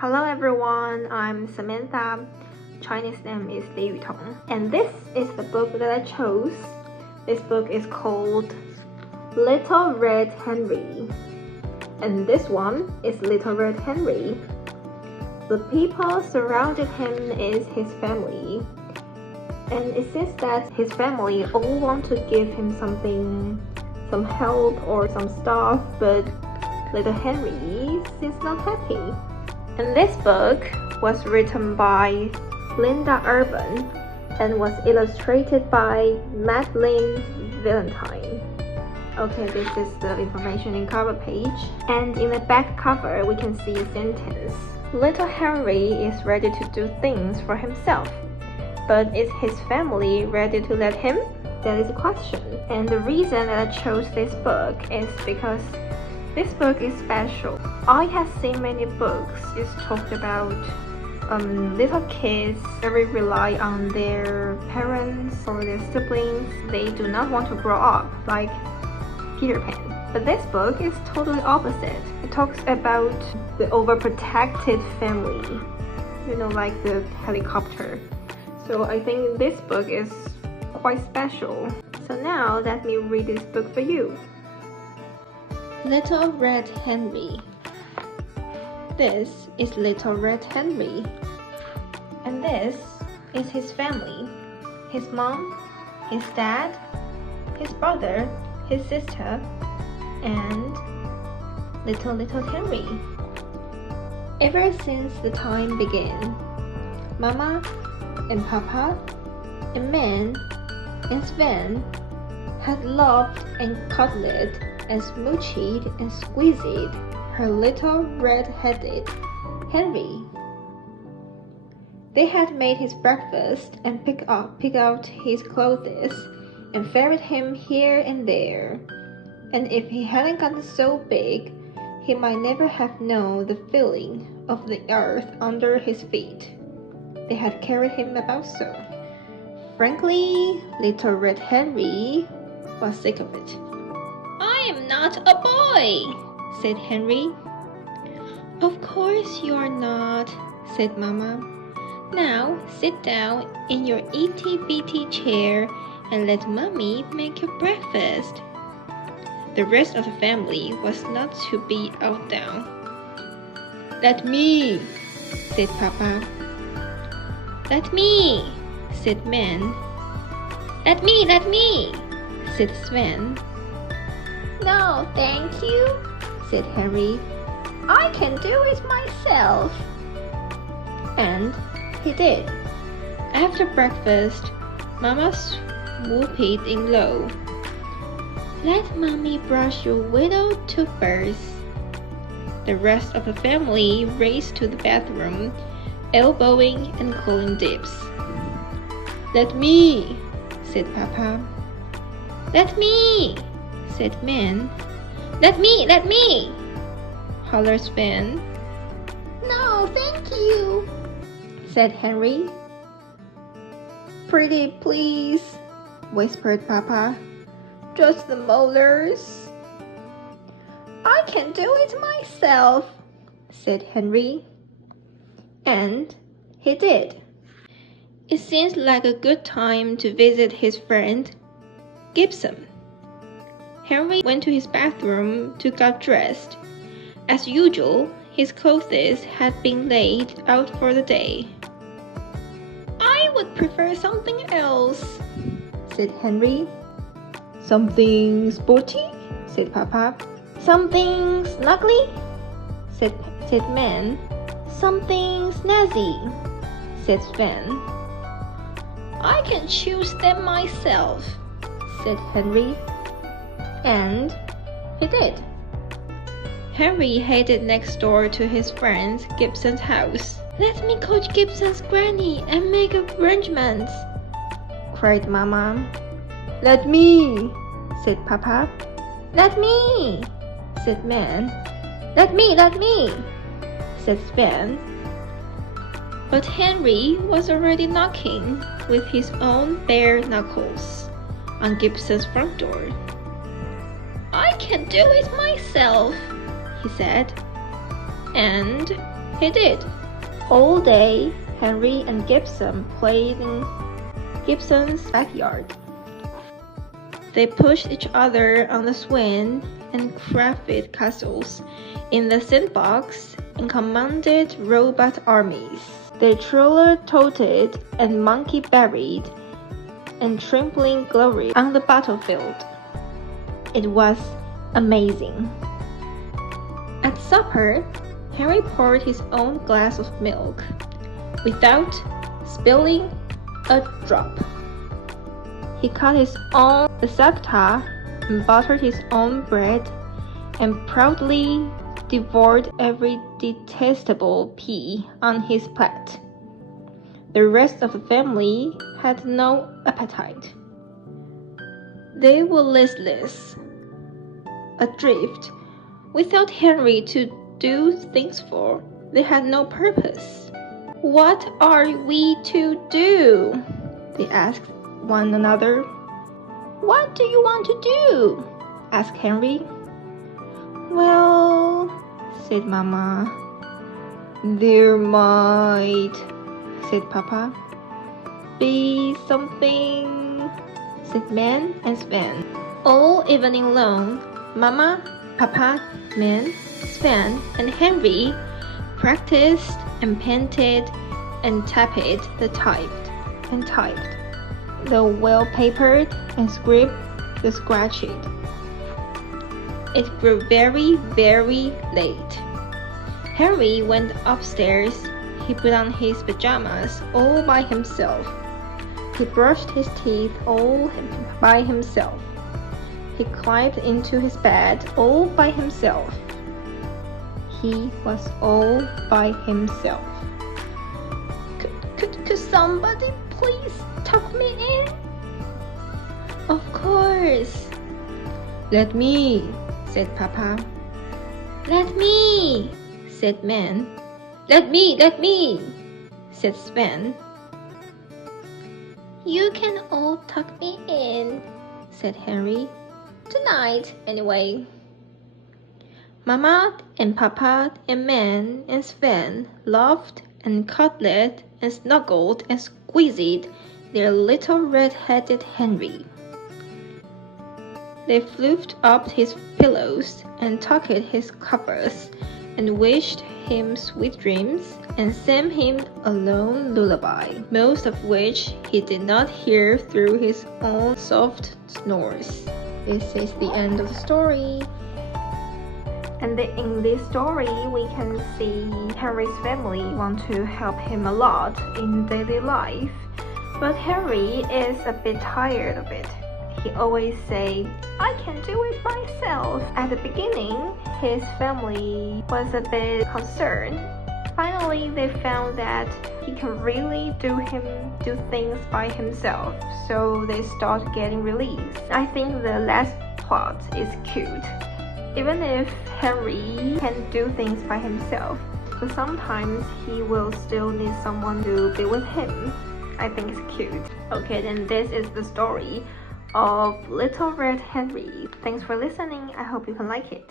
Hello everyone, I'm Samantha. Chinese name is Li Tong, and this is the book that I chose. This book is called Little Red Henry, and this one is Little Red Henry. The people surrounded him is his family, and it says that his family all want to give him something, some help or some stuff, but little Henry seems not happy. And this book was written by Linda Urban and was illustrated by Madeline Valentine. Okay, this is the information in cover page, and in the back cover we can see a sentence. Little Henry is ready to do things for himself, but is his family ready to let him? That is a question. And the reason that I chose this book is because this book is special. I have seen many books it's talked about little kids very rely on their parents or their siblings. They do not want to grow up like Peter Pan. But this book is totally opposite. It talks about the overprotected family, like the helicopter. So I think this book is quite special. So now let me read this book for you. Little Red Henry. This is Little Red Henry. And this is his family. His mom, his dad, his brother, his sister, and little Henry. Ever since the time began, Mama and Papa and Man and Sven had loved and cuddled and smooched and squeezed her little red-headed Henry. They had made his breakfast and picked out his clothes and ferried him here and there. And if he hadn't gotten so big, he might never have known the feeling of the earth under his feet. They had carried him about so. Frankly, little Red Henry was sick of it. "I am not a boy," said Henry. "Of course you are not," said Mama. "Now sit down in your itty-bitty chair and let Mommy make your breakfast." The rest of the family was not to be outdone. "Let me," said Papa. "Let me," said Man. Let me," said Sven. "No, thank you," said Henry. "I can do it myself." And he did. After breakfast, Mama swooped in low. "Let Mommy brush your widow toothbrush." The rest of the family raced to the bathroom, elbowing and calling dibs. "Let me," said Papa. "Let me," said Man. Let me," hollered Sven. "No, thank you," said Henry. "Pretty please," whispered Papa. "Just the molars." "I can do it myself," said Henry. And he did. It seems like a good time to visit his friend, Gibson. Henry went to his bathroom to get dressed. As usual, his clothes had been laid out for the day. "I would prefer something else," said Henry. "Something sporty?" said Papa. "Something snuggly?" said Man. "Something snazzy?" said Sven. "I can choose them myself," said Henry. And he did. Henry headed next door to his friend Gibson's house. "Let me coach Gibson's granny and make arrangements," cried Mama. "Let me," said Papa. "Let me," said Man. Let me," said Sven. But Henry was already knocking with his own bare knuckles on Gibson's front door. "I can do it myself," he said. And He did. All day, Henry and Gibson played in Gibson's backyard. They pushed each other on the swing and crafted castles in the sandbox and commanded robot armies. They troller-toted and monkey-buried and trampling glory on the battlefield. It was amazing. At supper, Henry poured his own glass of milk without spilling a drop. He cut his own lasagna and buttered his own bread and proudly devoured every detestable pea on his plate. The rest of the family had no appetite. They were listless, adrift, without Henry to do things for. They had no purpose. "What are we to do?" they asked one another. "What do you want to do?" asked Henry. "Well," said Mama. "There might," said Papa. "Be something," said Man and Sven. All evening long, Mama, Papa, Man, Sven, and Henry practiced and painted and tapped the typed. The wallpapered and scribbled the scratched. It grew very, very late. Henry went upstairs. He put on his pajamas all by himself. He brushed his teeth all by himself. He climbed into his bed all by himself. He was all by himself. Could somebody please tuck me in?" "Of course." "Let me," said Papa. "Let me," said Man. Let me," said Sven. "You can all tuck me in," said Henry. "Tonight, anyway." Mama and Papa and Man and Sven laughed and cuddled and snuggled and squeezed their little red-headed Henry. They fluffed up his pillows and tucked his covers and wished him sweet dreams and sang him a long lullaby, most of which he did not hear through his own soft snores. This is the end of the story. And in this story, we can see Henry's family want to help him a lot in daily life, but Henry is a bit tired of it. He always say, "I can do it myself." At the beginning, his family was a bit concerned. Finally, they found that he can really do things by himself, so they start getting released. I think the last plot is cute. Even if Henry can do things by himself, but sometimes he will still need someone to be with him. I think it's cute. Okay, then this is the story of Little Red Henry. Thanks for listening. I hope you can like it.